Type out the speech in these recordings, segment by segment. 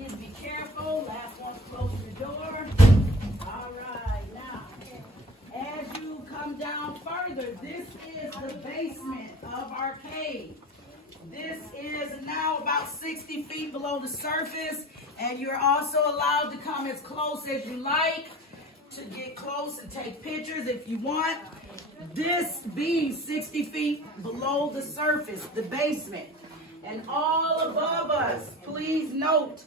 Please be careful. Last one's close the door. All right, now, as you come down further, this is the basement of our cave. This is now about 60 feet below the surface, and you're also allowed to come as close as you like to get close and take pictures if you want. This being 60 feet below the surface, the basement, and all above us, please note,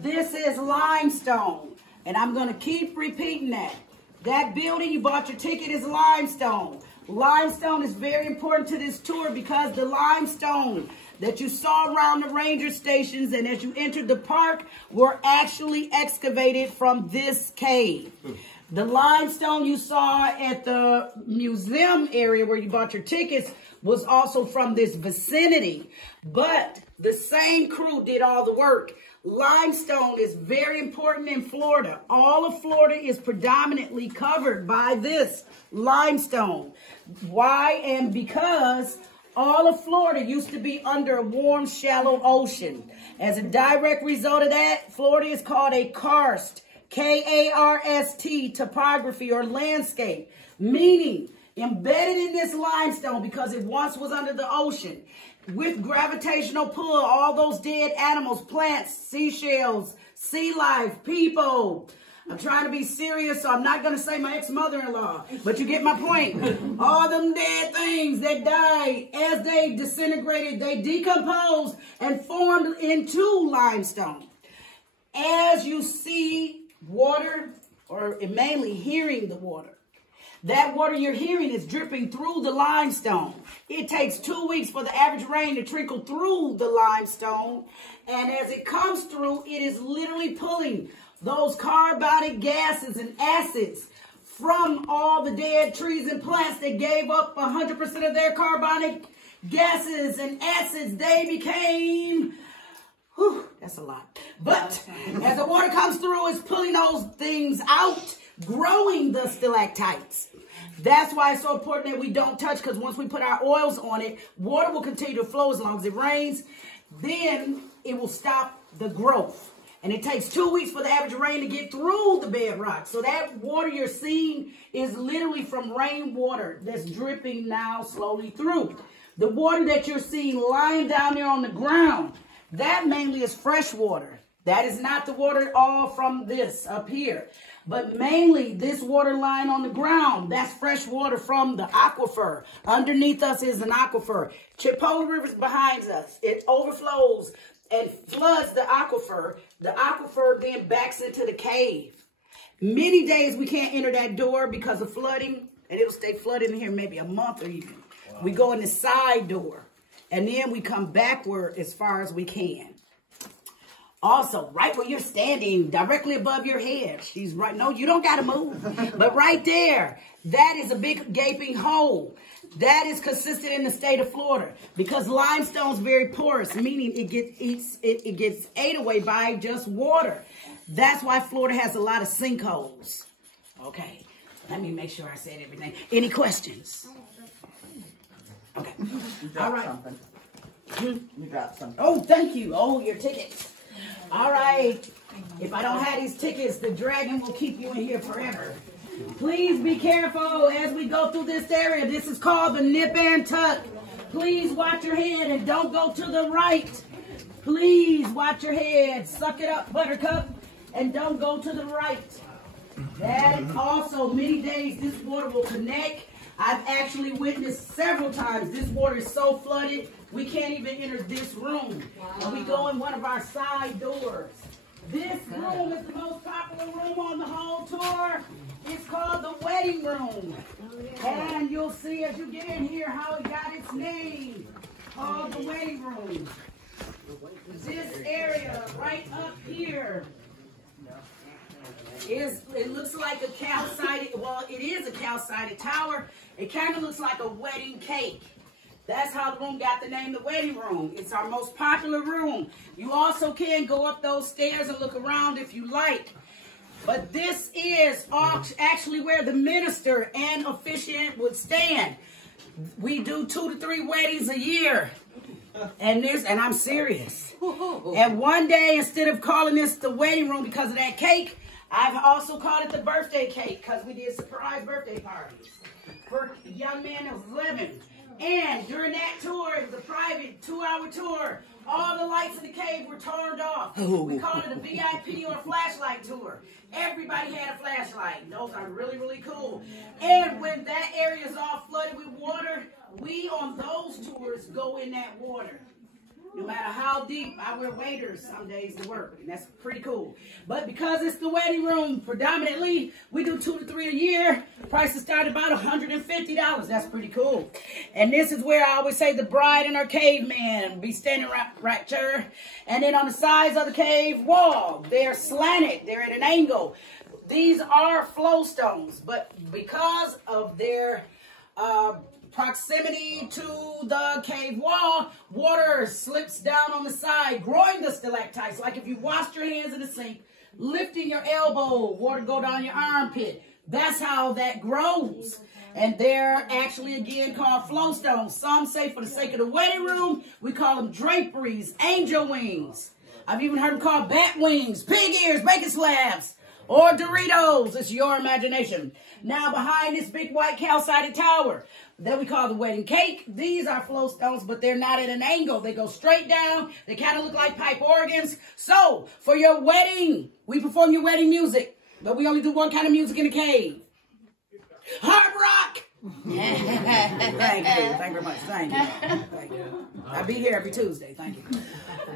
this is limestone, and I'm going to keep repeating that. That building you bought your ticket is limestone. Limestone is very important to this tour because the limestone that you saw around the ranger stations and as you entered the park were actually excavated from this cave. The limestone you saw at the museum area where you bought your tickets was also from this vicinity, but the same crew did all the work. Limestone is very important in Florida. All of Florida is predominantly covered by this limestone. Why? And because all of Florida used to be under a warm, shallow ocean. As a direct result of that, Florida is called a karst, K-A-R-S-T, topography or landscape, meaning embedded in this limestone because it once was under the ocean. With gravitational pull, all those dead animals, plants, seashells, sea life, people. I'm trying to be serious, so I'm not going to say my ex-mother-in-law, but you get my point. All them dead things that died, as they disintegrated, they decomposed and formed into limestone. As you see water, or mainly hearing the water, that water you're hearing is dripping through the limestone. It takes 2 weeks for the average rain to trickle through the limestone. And as it comes through, it is literally pulling those carbonic gases and acids from all the dead trees and plants that gave up 100% of their carbonic gases and acids. They became, whew, that's a lot. But as the water comes through, it's pulling those things out, growing the stalactites. That's why it's so important that we don't touch, because once we put our oils on it, water will continue to flow as long as it rains. Then it will stop the growth. And it takes 2 weeks for the average rain to get through the bedrock. So that water you're seeing is literally from rainwater that's dripping now slowly through. The water that you're seeing lying down there on the ground, that mainly is fresh water. That is not the water all from this up here. But mainly this water lying on the ground, that's fresh water from the aquifer. Underneath us is an aquifer. Chipola River is behind us. It overflows and floods the aquifer. The aquifer then backs into the cave. Many days we can't enter that door because of flooding, and it'll stay flooded in here maybe a month or even. Wow. We go in the side door, and then we come backward as far as we can. Also, right where you're standing, directly above your head. She's right. No, you don't got to move. But right there, that is a big gaping hole. That is consistent in the state of Florida because limestone is very porous, meaning it gets ate away by just water. That's why Florida has a lot of sinkholes. Okay, let me make sure I said everything. Any questions? Okay. You dropped something. You dropped something. Oh, thank you. Oh, your tickets. All right. If I don't have these tickets, the dragon will keep you in here forever. Please be careful as we go through this area. This is called the nip and tuck. Please watch your head and don't go to the right. Please watch your head. Suck it up, Buttercup, and don't go to the right. That is also many days this water will connect. I've actually witnessed several times this water is so flooded we can't even enter this room. Wow. And we go in one of our side doors. This room is the most popular room on the whole tour. It's called the wedding room. And you'll see as you get in here how it got its name, called the wedding room. This area right up here it looks like a calcited, well, it is a calcited tower. It kind of looks like a wedding cake. That's how the room got the name, the wedding room. It's our most popular room. You also can go up those stairs and look around if you like. But this is actually where the minister and officiant would stand. We do 2 to 3 weddings a year. And I'm serious. And one day, instead of calling this the waiting room because of that cake, I've also called it the birthday cake because we did surprise birthday parties for a young man that was 11. And during that tour, it was a private 2-hour tour. All the lights in the cave were turned off. We called it a VIP or a flashlight tour. Everybody had a flashlight. Those are really, really cool. And when that area is all flooded with water, we on those tours go in that water. No matter how deep, I wear waders some days to work, and that's pretty cool. But because it's the waiting room, predominantly, we do 2 to 3 a year. Prices start about $150. That's pretty cool. And this is where I always say the bride and her caveman be standing right there. And then on the sides of the cave wall, they're slanted. They're at an angle. These are flow stones, but because of their proximity to the cave wall, water slips down on the side, growing the stalactites. Like if you washed your hands in the sink, lifting your elbow, water go down your armpit. That's how that grows. And they're actually, again, called flow stones. Some say for the sake of the waiting room, we call them draperies, angel wings. I've even heard them called bat wings, pig ears, bacon slabs, or Doritos. It's your imagination. Now, behind this big white calcited tower that we call the wedding cake, these are flow stones, but they're not at an angle. They go straight down. They kind of look like pipe organs. So, for your wedding, we perform your wedding music, but we only do one kind of music in the cave. Hard rock! Thank you. Thank you very much. Thank you. Thank you. I'll be here every Tuesday. Thank you.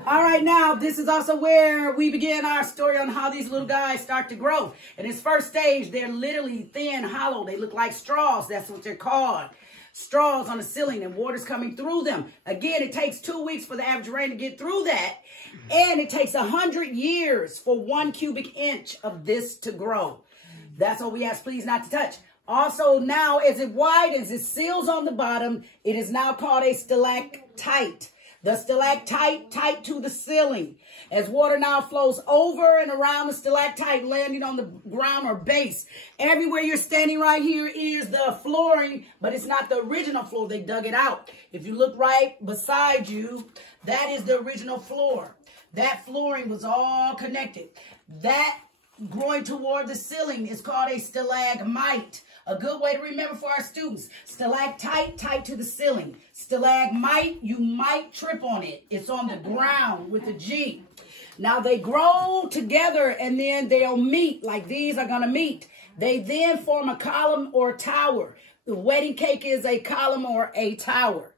All right, now, this is also where we begin our story on how these little guys start to grow. In its first stage, they're literally thin, hollow. They look like straws. That's what they're called. Straws on the ceiling, and water's coming through them. Again, it takes 2 weeks for the average rain to get through that. And it takes 100 years for 1 cubic inch of this to grow. That's what we ask, please, not to touch. Also, now, as it widens, it seals on the bottom. It is now called a stalactite. The stalactite tight to the ceiling. As water now flows over and around the stalactite, landing on the ground or base. Everywhere you're standing right here is the flooring, but it's not the original floor. They dug it out. If you look right beside you, that is the original floor. That flooring was all connected. That growing toward the ceiling is called a stalagmite. A good way to remember for our students, stalactite, tight to the ceiling. Stalagmite, you might trip on it. It's on the ground with a G. Now they grow together and then they'll meet, like these are going to meet. They then form a column or tower. The wedding cake is a column or a tower.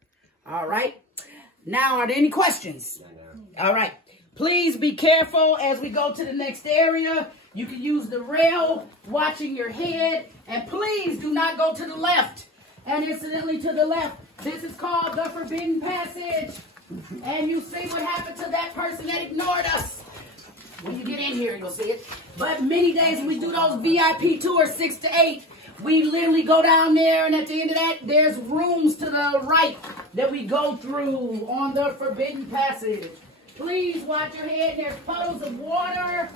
All right. Now, are there any questions? All right. Please be careful as we go to the next area. You can use the rail, watching your head, and please do not go to the left. And incidentally, to the left, this is called the Forbidden Passage. And you see what happened to that person that ignored us. When you get in here, you'll see it. But many days when we do those VIP tours, 6 to 8, we literally go down there, and at the end of that, there's rooms to the right that we go through on the Forbidden Passage. Please watch your head. There's puddles of water.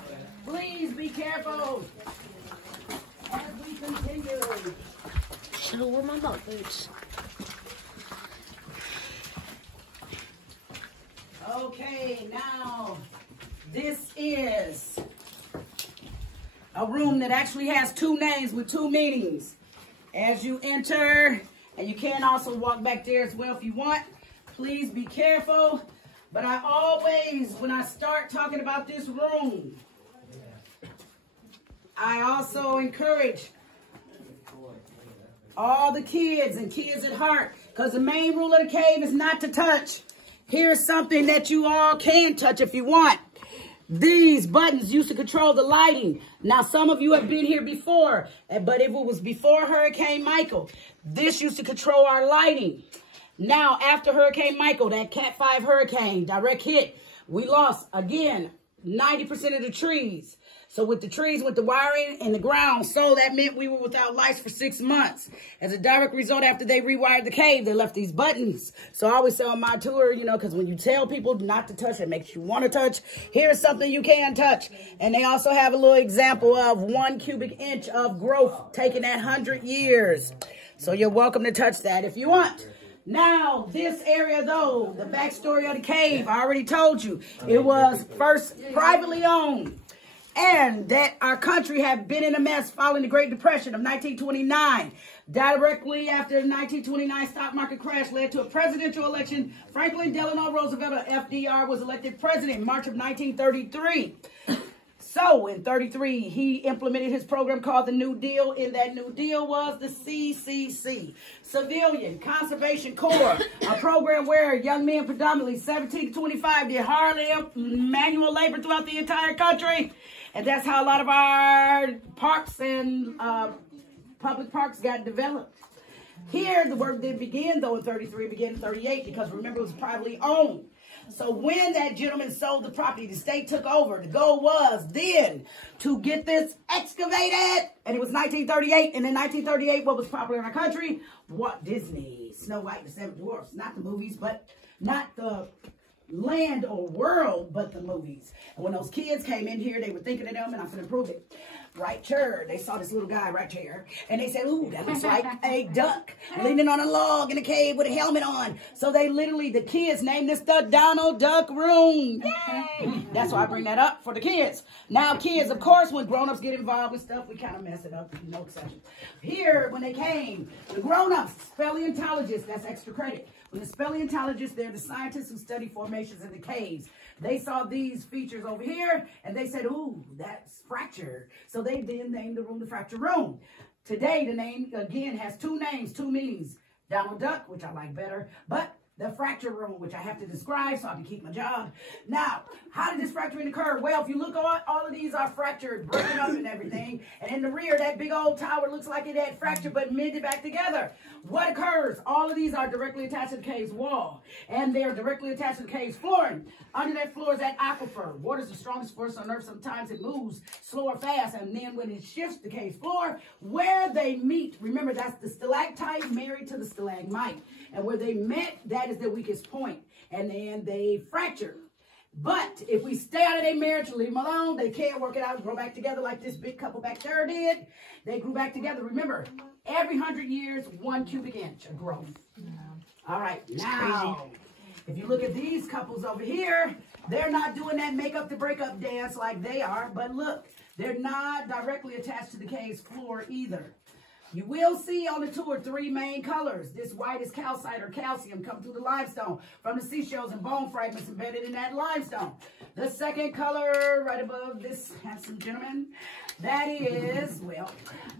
Please be careful as we continue. Should have worn my boat boots. Okay, now this is a room that actually has 2 names with 2 meanings. As you enter, and you can also walk back there as well if you want, please be careful. But I always, when I start talking about this room, I also encourage all the kids and kids at heart, because the main rule of the cave is not to touch. Here's something that you all can touch if you want. These buttons used to control the lighting. Now, some of you have been here before, but if it was before Hurricane Michael, this used to control our lighting. Now, after Hurricane Michael, that Cat 5 hurricane, direct hit, we lost, again, 90% of the trees. So with the trees, with the wiring and the ground, so that meant we were without lights for 6 months. As a direct result, after they rewired the cave, they left these buttons. So I always say on my tour, you know, because when you tell people not to touch, it makes you want to touch. Here's something you can touch. And they also have a little example of 1 cubic inch of growth taken at 100 years. So you're welcome to touch that if you want. Now, this area, though, the backstory of the cave, I already told you, it was first privately owned. And that our country had been in a mess following the Great Depression of 1929. Directly after the 1929 stock market crash led to a presidential election, Franklin Delano Roosevelt, or FDR, was elected president in March of 1933. So, in 33, he implemented his program called the New Deal. In that New Deal was the CCC, Civilian Conservation Corps, a program where young men, predominantly 17 to 25, did hard manual labor throughout the entire country. And that's how a lot of our parks and public parks got developed. Here, the work didn't begin, though, in 33, it began in 38, because remember, it was privately owned. So when that gentleman sold the property, the state took over. The goal was then to get this excavated. And it was 1938. And in 1938, what was popular in our country? Walt Disney, Snow White and the Seven Dwarfs. Not the movies, but not the land or world, but the movies. And when those kids came in here, they were thinking of them, and I'm going to prove it. Right here, they saw this little guy right here, and they said, ooh, that looks like a duck leaning on a log in a cave with a helmet on. So they literally, the kids named this the Donald Duck Room. Yay! That's why I bring that up for the kids. Now, kids, of course, when grown-ups get involved with stuff, we kind of mess it up, no exception. Here, when they came, the grown-ups, speleologists, that's extra credit. When the speleologists, they're the scientists who study formations in the caves. They saw these features over here, and they said, ooh, that's fracture. So they then named the room the Fracture Room. Today, the name, again, has two names, two meanings. Donald Duck, which I like better, but the Fracture Room, which I have to describe so I can keep my job. Now, how did this fracturing occur? Well, if you look on, all of these are fractured, breaking up and everything. And in the rear, that big old tower looks like it had fractured but mended back together. What occurs? All of these are directly attached to the cave's wall. And they're directly attached to the cave's flooring. Under that floor is that aquifer. Water is the strongest force on earth. Sometimes it moves slow or fast. And then when it shifts the cave's floor, where they meet, remember that's the stalactite married to the stalagmite. And where they met, that is the weakest point. And then they fracture. But if we stay out of their marriage, leave them alone, they can't work it out and grow back together like this big couple back there did. They grew back together. Remember, every 100 years, 1 cubic inch of growth. All right, now, if you look at these couples over here, they're not doing that make up to break up dance like they are. But look, they're not directly attached to the cave's floor either. You will see on the tour 3 main colors. This white is calcite or calcium come through the limestone from the seashells and bone fragments embedded in that limestone. The second color right above this handsome gentleman, that is, well,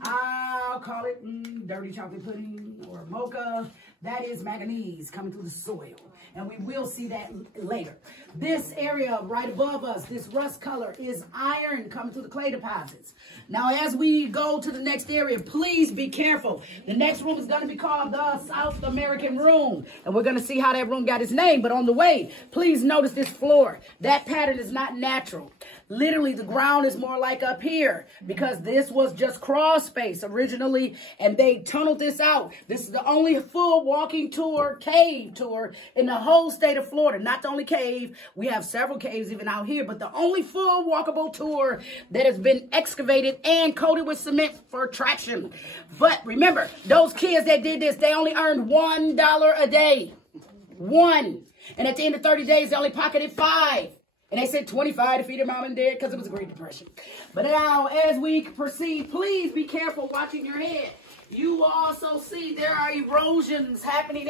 I'll call it dirty chocolate pudding or mocha. That is manganese coming through the soil. And we will see that later. This area right above us, this rust color, is iron coming through the clay deposits. Now, as we go to the next area, please be careful. The next room is going to be called the South American Room. And we're going to see how that room got its name. But on the way, please notice this floor. That pattern is not natural. Literally, the ground is more like up here because this was just crawl space originally, and they tunneled this out. This is the only full walking tour, cave tour in the whole state of Florida. Not the only cave. We have several caves even out here, but the only full walkable tour that has been excavated and coated with cement for traction. But remember, those kids that did this, they only earned $1 a day. $1. And at the end of 30 days, they only pocketed $5. And they said 25 to feed their mom and dad because it was a Great Depression. But now, as we proceed, please be careful watching your head. You will also see there are erosions happening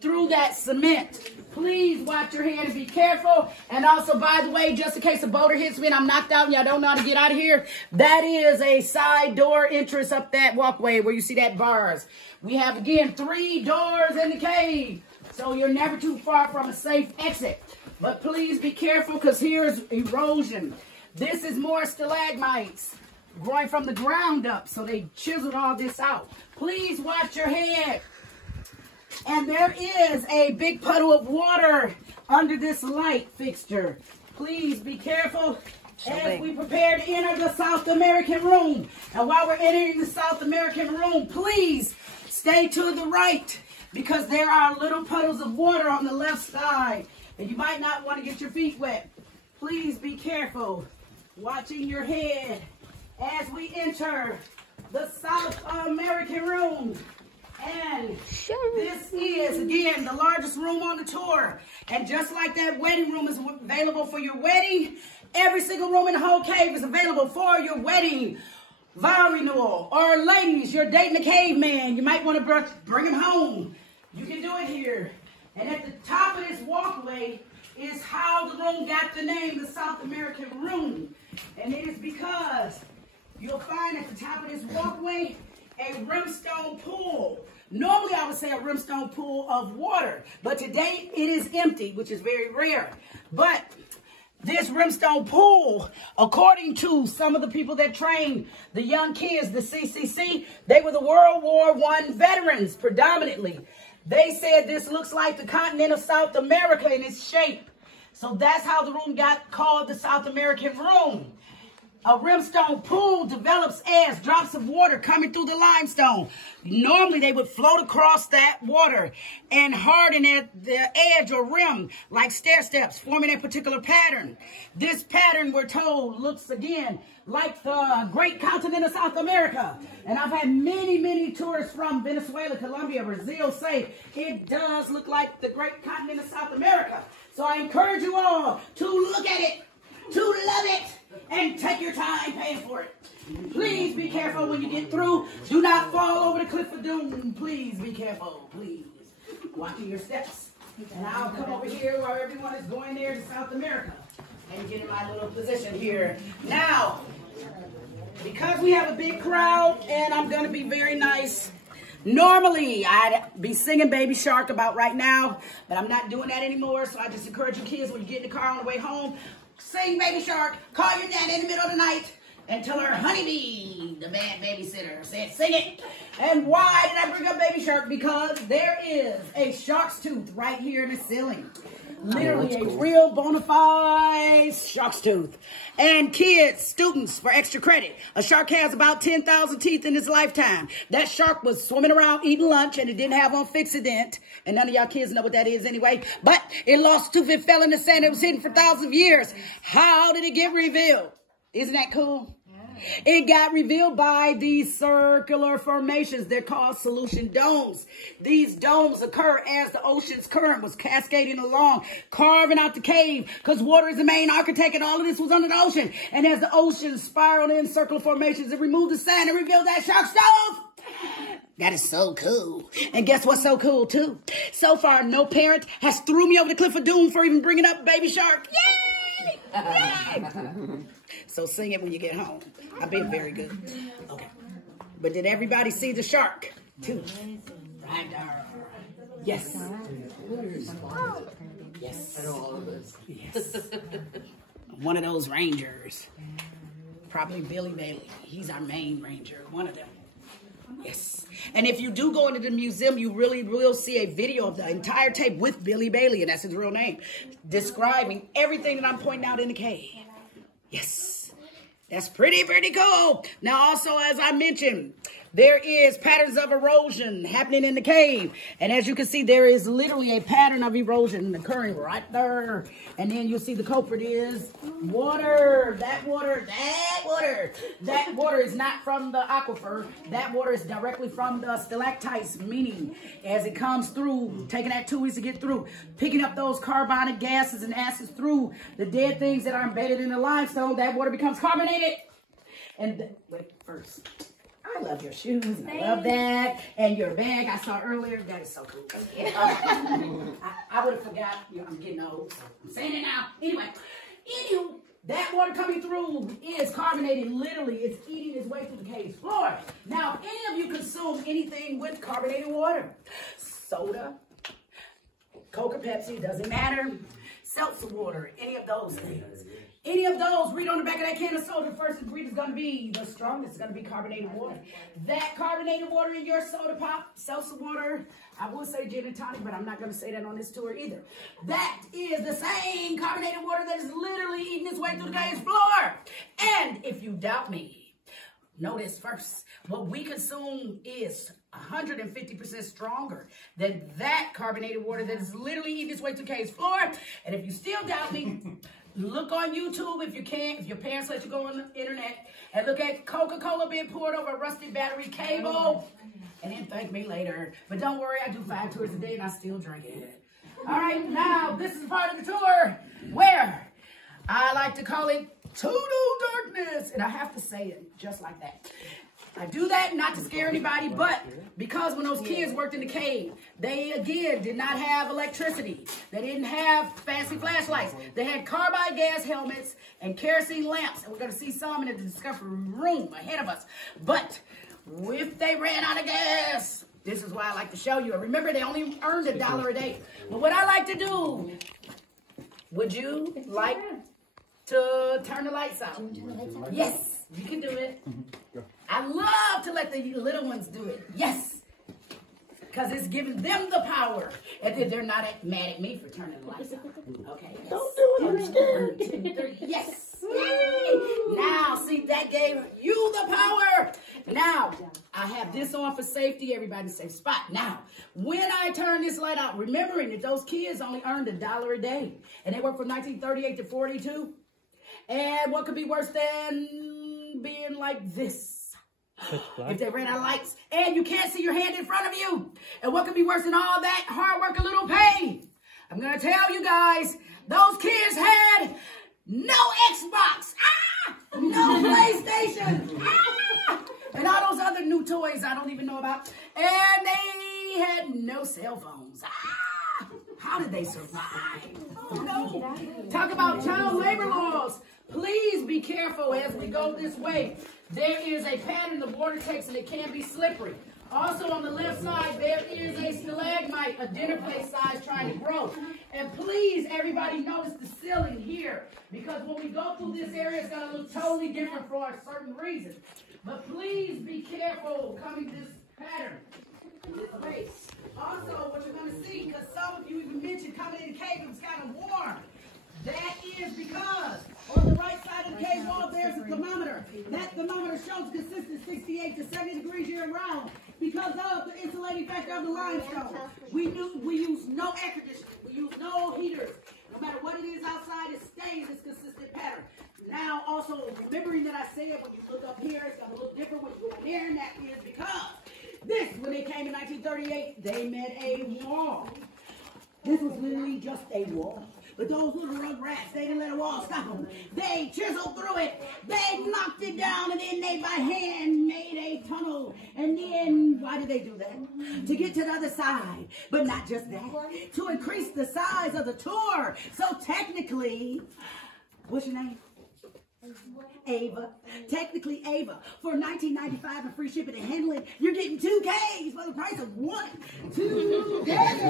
through that cement. Please watch your head and be careful. And also, by the way, just in case a boulder hits me and I'm knocked out and y'all don't know how to get out of here, that is a side door entrance up that walkway where you see that bars. We have, again, 3 doors in the cave. So you're never too far from a safe exit. But please be careful because here's erosion. This is more stalagmites growing from the ground up. So they chiseled all this out. Please watch your head. And there is a big puddle of water under this light fixture. Please be careful as we prepare to enter the South American Room. And while we're entering the South American Room, please stay to the right because there are little puddles of water on the left side. And you might not want to get your feet wet. Please be careful watching your head as we enter the South American Room. And this is, again, the largest room on the tour. And just like that wedding room is available for your wedding, every single room in the whole cave is available for your wedding, vow renewal, or ladies, you're dating a caveman. You might want to bring him home. You can do it here. And at the top of this walkway is how the room got the name, the South American Room. And it is because you'll find at the top of this walkway a Rimstone Pool. Normally I would say a Rimstone Pool of water, but today it is empty, which is very rare. But this Rimstone Pool, according to some of the people that trained the young kids, the CCC, they were the World War I veterans predominantly. They said this looks like the continent of South America in its shape. So that's how the room got called the South American Room. A Rimstone Pool develops as drops of water coming through the limestone. Normally, they would float across that water and harden at the edge or rim like stair steps, forming a particular pattern. This pattern, we're told, looks again like the great continent of South America. And I've had many, many tourists from Venezuela, Colombia, Brazil say it does look like the great continent of South America. So I encourage you all to look at it, to love it, and take your time paying for it. Please be careful when you get through. Do not fall over the cliff of doom. Please be careful. Please. Watching your steps. And I'll come over here where everyone is going there to South America and get in my little position here. Now, because we have a big crowd and I'm going to be very nice, normally I'd be singing Baby Shark about right now, but I'm not doing that anymore. So I just encourage you kids, when you get in the car on the way home, sing Baby Shark, call your dad in the middle of the night, and tell her Honeybee, the bad babysitter, said sing it. And why did I bring up Baby Shark? Because there is a shark's tooth right here in the ceiling. Literally a real bona fide shark's tooth. And kids, students, for extra credit, a shark has about 10,000 teeth in its lifetime. That shark was swimming around eating lunch and it didn't have on Fixident. And none of y'all kids know what that is anyway. But it lost tooth, it fell in the sand, it was hidden for thousands of years. How did it get revealed? Isn't that cool? It got revealed by these circular formations. They're called solution domes. These domes occur as the ocean's current was cascading along, carving out the cave, because water is the main architect and all of this was under the ocean. And as the ocean spiraled in circular formations, it removed the sand and revealed that shark stove. That is so cool. And guess what's so cool too? So far, no parent has threw me over the cliff of doom for even bringing up Baby Shark. Yay! Yay! So sing it when you get home. I've been very good. Okay. But did everybody see the shark? Too. Right there. Yes. Yes. I know all of this. Yes. One of those rangers. Probably Billy Bailey. He's our main ranger. One of them. Yes. And if you do go into the museum, you really will see a video of the entire tape with Billy Bailey, and that's his real name, describing everything that I'm pointing out in the cave. Yes. That's pretty cool. Now, also, as I mentioned, there is patterns of erosion happening in the cave. And as you can see, there is literally a pattern of erosion occurring right there. And then you'll see the culprit is water. That water is not from the aquifer. That water is directly from the stalactites, meaning as it comes through, taking that 2 weeks to get through, picking up those carbonic gases and acids through the dead things that are embedded in the limestone, that water becomes carbonated. And wait, first, I love your shoes, and I love that, and your bag I saw earlier. That is so cool. I would have forgot. You know, I'm getting old, so I'm saying it now. Anyway, that water coming through is carbonated. Literally, it's eating its way through the cave's floor. Now, if any of you consume anything with carbonated water, soda, Coke or Pepsi, doesn't matter, seltzer water, any of those things. Any of those, read on the back of that can of soda, the first ingredient is going to be, the strongest is going to be carbonated water. That carbonated water in your soda pop, seltzer water, I will say gin and tonic, but I'm not going to say that on this tour either. That is the same carbonated water that is literally eating its way through the cave's floor. And if you doubt me, notice first, what we consume is 150% stronger than that carbonated water that is literally eating its way through the cave's floor. And if you still doubt me, Look on YouTube if you can, if your parents let you go on the internet, and look at Coca-Cola being poured over a rusty battery cable, and then thank me later. But don't worry, I do 5 tours a day and I still drink it. All right, now this is part of the tour where I like to call it Toodle Darkness, and I have to say it just like that. I do that not to scare anybody, but because when those kids worked in the cave, they, again, did not have electricity. They didn't have fancy flashlights. They had carbide gas helmets and kerosene lamps, and we're going to see some in the discovery room ahead of us. But if they ran out of gas, this is why I like to show you. Remember, they only earned $1 a day. But what I like to do, would you like to turn the lights out? Yes, you can do it. I love to let the little ones do it. Yes. Because it's giving them the power. And then they're not mad at me for turning the lights out. Okay. Yes. Don't do it. I'm scared. 1, 2, 3. Yes. Yay. Now, see, that gave you the power. Now, I have this on for safety. Everybody's safe spot. Now, when I turn this light out, remembering that those kids only earned $1 a day. And they worked from 1938 to 42. And what could be worse than being like this? If they ran out of lights and you can't see your hand in front of you. And what could be worse than all that hard work and little pay? I'm going to tell you guys, those kids had no Xbox, no PlayStation, and all those other new toys I don't even know about. And they had no cell phones. How did they survive? Oh, no. Talk about child labor laws. Please be careful as we go this way. There is a pattern the water takes and it can be slippery. Also on the left side, there is a stalagmite, a dinner plate size trying to grow. And please, everybody notice the ceiling here. Because when we go through this area, it's going to look totally different for a certain reason. But please be careful coming this pattern. This way. Also, what you're going to see, because some of you even mentioned coming in the cave, it was kind of warm. That is because on the right side of the cave wall, there's a thermometer. That thermometer shows consistent 68 to 70 degrees year round because of the insulating factor of the limestone. We use no air conditioning. We use no heaters. No matter what it is outside, it stays this consistent pattern. Now, also, remembering that I said when you look up here, it's going to look different when you go in there, and that is because this, when they came in 1938, they made a wall. This was literally just a wall. But those little rugrats, they didn't let a wall stop them. They chiseled through it. They knocked it down, and then they, by hand, made a tunnel. And then, why did they do that? To get to the other side. But not just that. To increase the size of the tour. So technically, what's your name? Ava. Technically Ava. For $19.95 and free shipping and handling, you're getting 2 caves for the price of 1. 2 caves.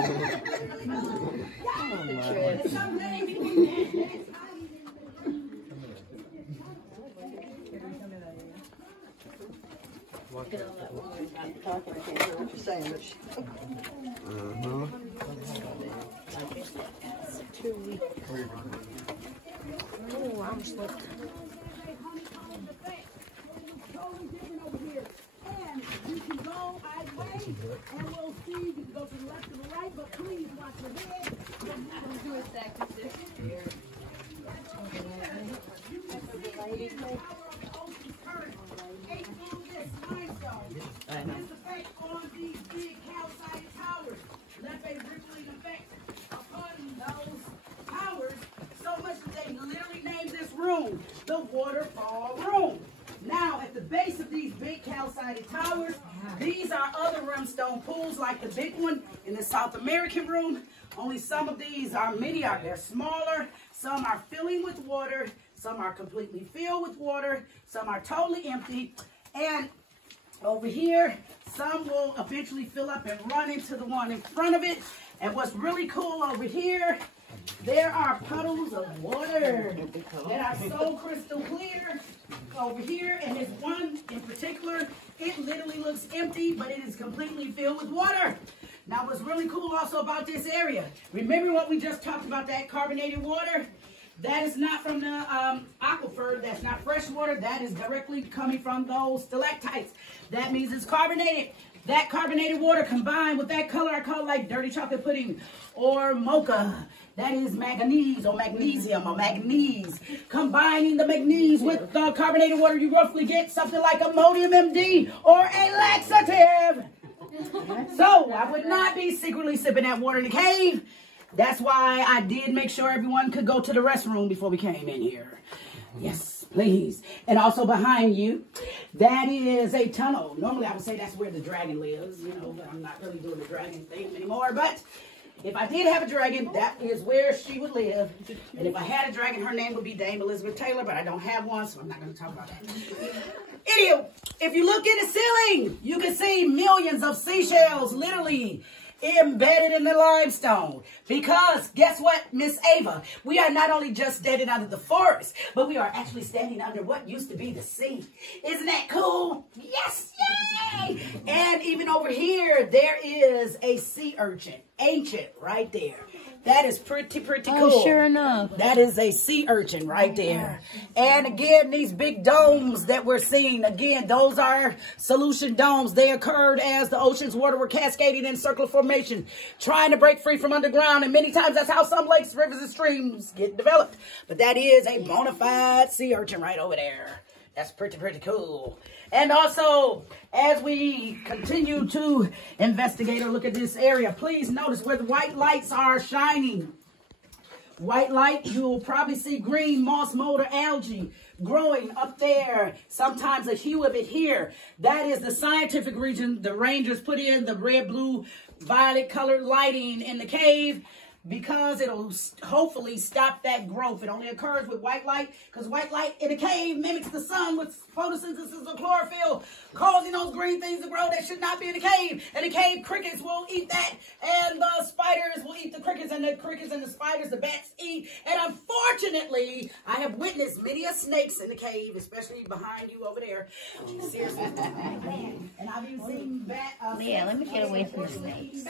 Talking, I can't hear what you're saying, but Oh, I'm slipped. And you can go either way, and we'll see. You can go to the left or the right, but please watch your head. Do a stack of this here. I know. This effect on these big calcited towers left a rippling effect upon those towers, so much that they literally named this room the Waterfall Room. Now, at the base of these big calcited towers, these are other Rimstone pools like the big one in the South American room. Only some of these are they're smaller. Some are filling with water. Some are completely filled with water. Some are totally empty. And over here, some will eventually fill up and run into the one in front of it. And what's really cool over here, there are puddles of water that are so crystal clear over here. And this one in particular, it literally looks empty, but it is completely filled with water. Now, what's really cool also about this area, remember what we just talked about, that carbonated water? That is not from the aquifer. That's not fresh water. That is directly coming from those stalactites. That means it's carbonated. That carbonated water combined with that color I call like dirty chocolate pudding or mocha. That is manganese or magnesium or manganese. Combining the manganese with the carbonated water, you roughly get something like ammonium MD or a laxative. So I would not be secretly sipping that water in the cave. That's why I did make sure everyone could go to the restroom before we came in here. Yes, please. And also behind you, that is a tunnel. Normally I would say that's where the dragon lives, you know, but I'm not really doing the dragon thing anymore. But if I did have a dragon, that is where she would live. And if I had a dragon, her name would be Dame Elizabeth Taylor, but I don't have one, so I'm not going to talk about that. Anyway, if you look in the ceiling, you can see millions of seashells literally embedded in the limestone. Because guess what, Miss Ava? We are not only just standing under the forest, but we are actually standing under what used to be the sea. Isn't that cool? Yes, yay! And even over here, there is a sea urchin, ancient, right there. That is pretty cool. Oh, sure enough. That is a sea urchin right there. And again, these big domes that we're seeing, again, those are solution domes. They occurred as the ocean's water were cascading in circular formation, trying to break free from underground. And many times that's how some lakes, rivers, and streams get developed. But that is a bona fide sea urchin right over there. That's pretty cool. And also, as we continue to investigate or look at this area, please notice where the white lights are shining. White light, you'll probably see green moss mold or algae growing up there. Sometimes a hue of it here. That is the scientific region. The rangers put in the red, blue, violet colored lighting in the cave, because it'll hopefully stop that growth. It only occurs with white light, because white light in a cave mimics the sun with photosynthesis of chlorophyll, causing those green things to grow that should not be in the cave. And the cave crickets will eat that, and the spiders will eat the crickets, and the crickets and the spiders, the bats eat. And unfortunately, I have witnessed many a snakes in the cave, especially behind you over there. Seriously. And I've even seen bats. Yeah, let me get away from the snakes.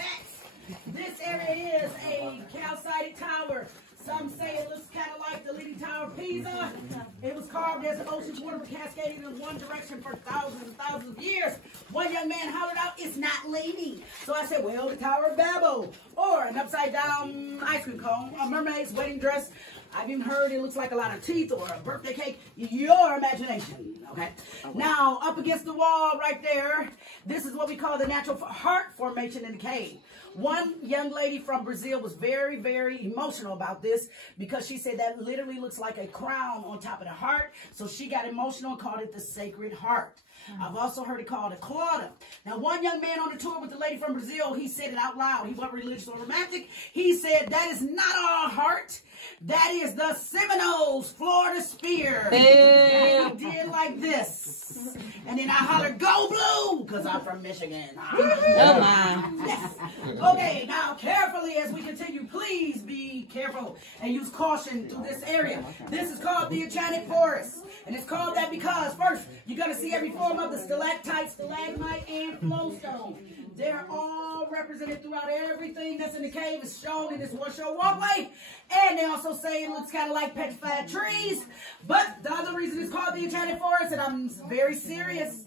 This area is a calcited tower. Some say it looks kind of like the Leaning Tower of Pisa. It was carved as the ocean's water was cascading in one direction for thousands and thousands of years. One young man hollered out, "It's not leaning." So I said, well, the Tower of Babel. Or an upside down ice cream cone, a mermaid's wedding dress. I've even heard it looks like a lot of teeth or a birthday cake. Your imagination, okay? Now, up against the wall right there, this is what we call the natural heart formation in the cave. One young lady from Brazil was very emotional about this, because she said that literally looks like a crown on top of the heart. So she got emotional and called it the Sacred Heart. I've also heard it called a clawda. Now, one young man on the tour with the lady from Brazil, he said it out loud. He wasn't religious or romantic. He said, "That is not our heart. That is the Seminoles Florida spear." And he did like this. And then I hollered, "Go blue," because I'm from Michigan. Oh, my. Yes. Okay, now carefully as we continue, please be careful and use caution through this area. This is called the Atonic Forest. And it's called that because, first, you're going to see every form of the stalactite, stalagmite, and flowstone. They're all represented throughout everything that's in the cave. Is shown in this one-show walkway. And they also say it looks kind of like petrified trees. But the other reason it's called the Enchanted Forest, and I'm very serious.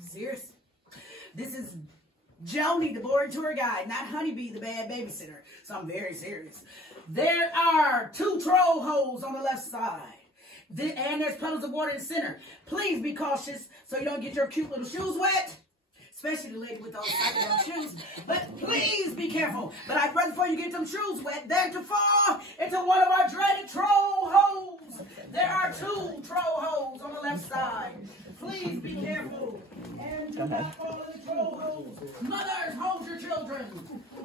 Serious. This is Joni, the boring tour guide, not Honeybee, the bad babysitter. So I'm very serious. There are 2 troll holes on the left side. And there's puddles of water in the center. Please be cautious so you don't get your cute little shoes wet. Especially the lady with those psychedelic shoes. But please be careful. But I'd rather for you get them shoes wet than to fall into one of our dreaded troll holes. There are 2 troll holes on the left side. Please be careful. And do not fall in the troll holes. Mothers, hold your children.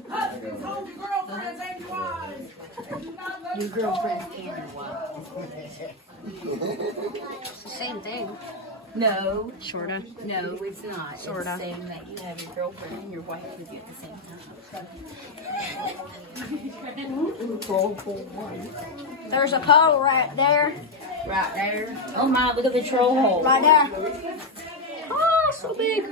Husbands, hold your girlfriends and your wives. And do not let Your girlfriends and your wives. Same thing. No. Sorta. No, it's not. Sorta. It's saying that you have your girlfriend and your wife with you at the same time. There's a pole right there. Right there. Oh my, look at the troll hole. Right there. Oh, so big.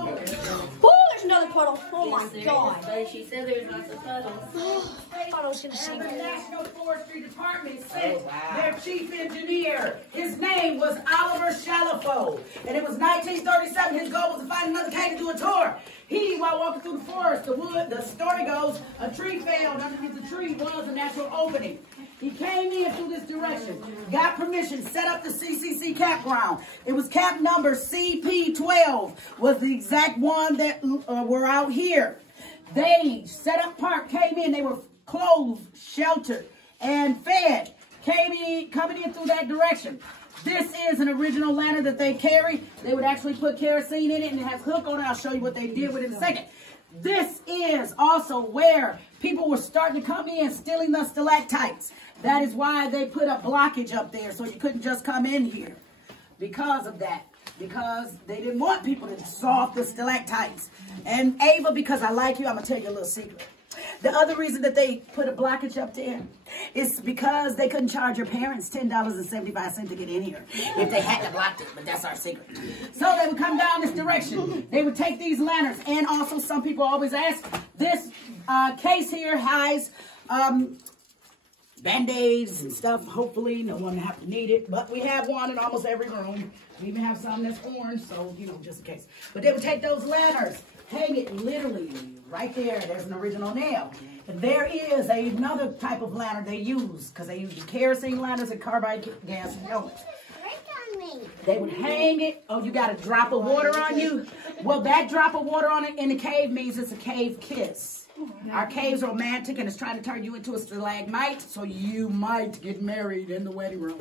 Oh, there's another puddle. Oh my God. But she said there's lots of puddles. I thought I was going to sink. The National Forestry Department sent their chief engineer. His name was Oliver Shalafo. And it was 1937. His goal was to find another cave to do a tour. While walking through the forest, the story goes, a tree fell. Underneath the tree was a natural opening. He came in through this direction, got permission, set up the CCC campground. It was camp number CP12, was the exact one that were out here. They set up park, came in, they were clothed, sheltered, and fed, coming in through that direction. This is an original lantern that they carry. They would actually put kerosene in it, and it has a hook on it. I'll show you what they did with it in a second. This is also where people were starting to come in, stealing the stalactites. That is why they put a blockage up there, so you couldn't just come in here. Because of that. Because they didn't want people to saw off the stalactites. And Ava, because I like you, I'm going to tell you a little secret. The other reason that they put a blockage up there is because they couldn't charge your parents $10.75 to get in here if they hadn't blocked it, but that's our secret. So they would come down this direction. They would take these lanterns, and also some people always ask, this case here has Band-Aids and stuff. Hopefully no one will have to need it, but we have one in almost every room. We even have some that's orange, so, you know, just in case. But they would take those lanterns, hang it literally right there. There's an original nail. And there is another type of lantern they use, because they use the kerosene lanterns and carbide gas helmets. They would hang it. Oh, you got a drop of water on you? Well, that drop of water on it in the cave means it's a cave kiss. Our cave's romantic, and it's trying to turn you into a stalagmite, so you might get married in the wedding room.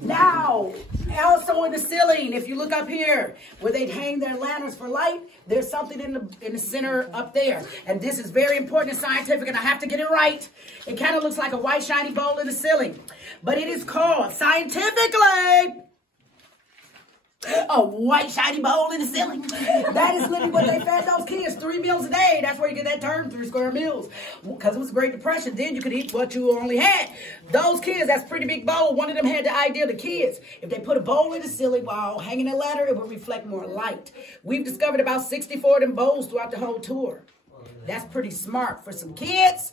Now, also in the ceiling, if you look up here, where they'd hang their lanterns for light, there's something in the center up there. And this is very important and scientific, and I have to get it right. It kind of looks like a white shiny bowl in the ceiling. But it is called, scientifically, a white shiny bowl in the ceiling. That is literally what they fed those kids, 3 meals a day. That's where you get that term, 3 square meals. Because it was the Great Depression. Then you could eat what you only had. Those kids, that's a pretty big bowl. One of them had the idea, the kids, if they put a bowl in the ceiling while hanging a ladder, it would reflect more light. We've discovered about 64 of them bowls throughout the whole tour. That's pretty smart for some kids.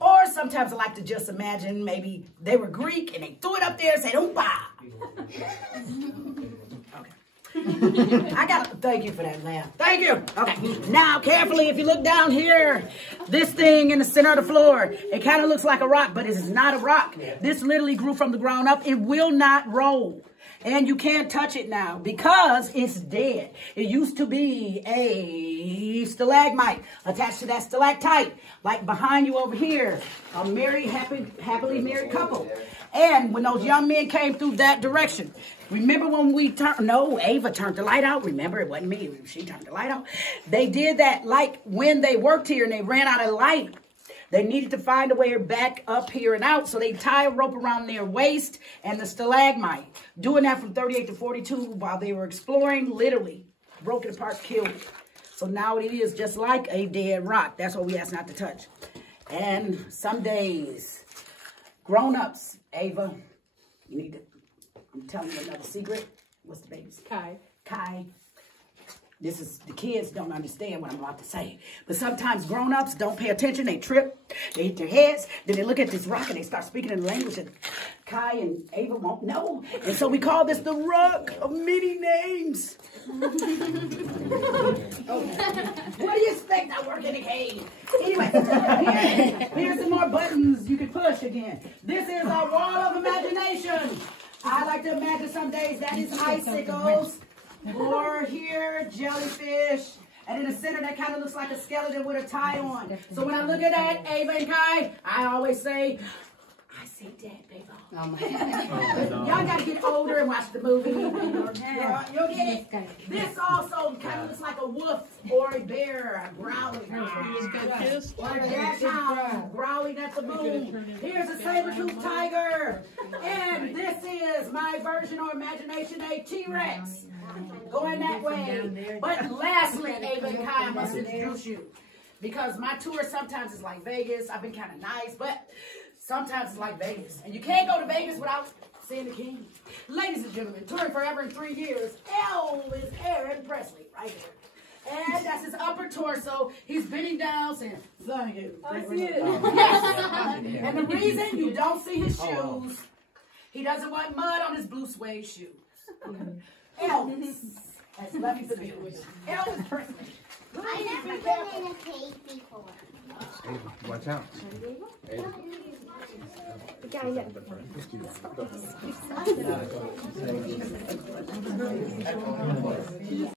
Or sometimes I like to just imagine maybe they were Greek and they threw it up there and said, Oompa. I got to thank you for that laugh. Thank you. Okay. Now, carefully, if you look down here, this thing in the center of the floor, it kind of looks like a rock, but it is not a rock. This literally grew from the ground up. It will not roll. And you can't touch it now because it's dead. It used to be a stalagmite attached to that stalactite, like behind you over here, a married, happily married couple. And when those young men came through that direction, remember when we turned, no, Ava turned the light out. Remember, it wasn't me. She turned the light out. They did that like when they worked here and they ran out of light. They needed to find a way back up here and out, so they tie a rope around their waist and the stalagmite. Doing that from 38 to 42 while they were exploring, literally broke it apart, killed it. So now it is just like a dead rock. That's what we ask not to touch. And some days, grown-ups, Ava, you need to, I'm telling you another secret. What's the baby's? Kai. This is, the kids don't understand what I'm about to say. But sometimes grown-ups don't pay attention. They trip. They hit their heads. Then they look at this rock and they start speaking in a language that Kai and Ava won't know. And so we call this the rock of many names. What do you expect? I work in a cave. Anyway, here's some more buttons you can push again. This is our wall of imagination. I like to imagine some days that is icicles. Or here, jellyfish. And in the center, that kind of looks like a skeleton with a tie on. So when I look at that, Ava and Kai, I always say, I see dead people. Oh my God. Y'all got to get older and watch the movie. You'll get it. This also kind of looks like a wolf or a bear growling. Or a greyhound growling at the moon. Here's a saber-toothed tiger. And this is my version or imagination, a T-Rex. Going that way. But lastly, Ava and Kai, I must introduce you. Because my tour sometimes is like Vegas. I've been kind of nice, but sometimes it's like Vegas. And you can't go to Vegas without seeing the king. Ladies and gentlemen, touring forever in 3 years, Elvis Aaron Presley, right here. And that's his upper torso. He's bending down saying, thank you. I see it. Yes. And the reason you don't see his shoes, he doesn't want mud on his blue suede shoes. Elvis. Has left the building. Elvis Presley. I never been in a cave before. Watch out. The guy that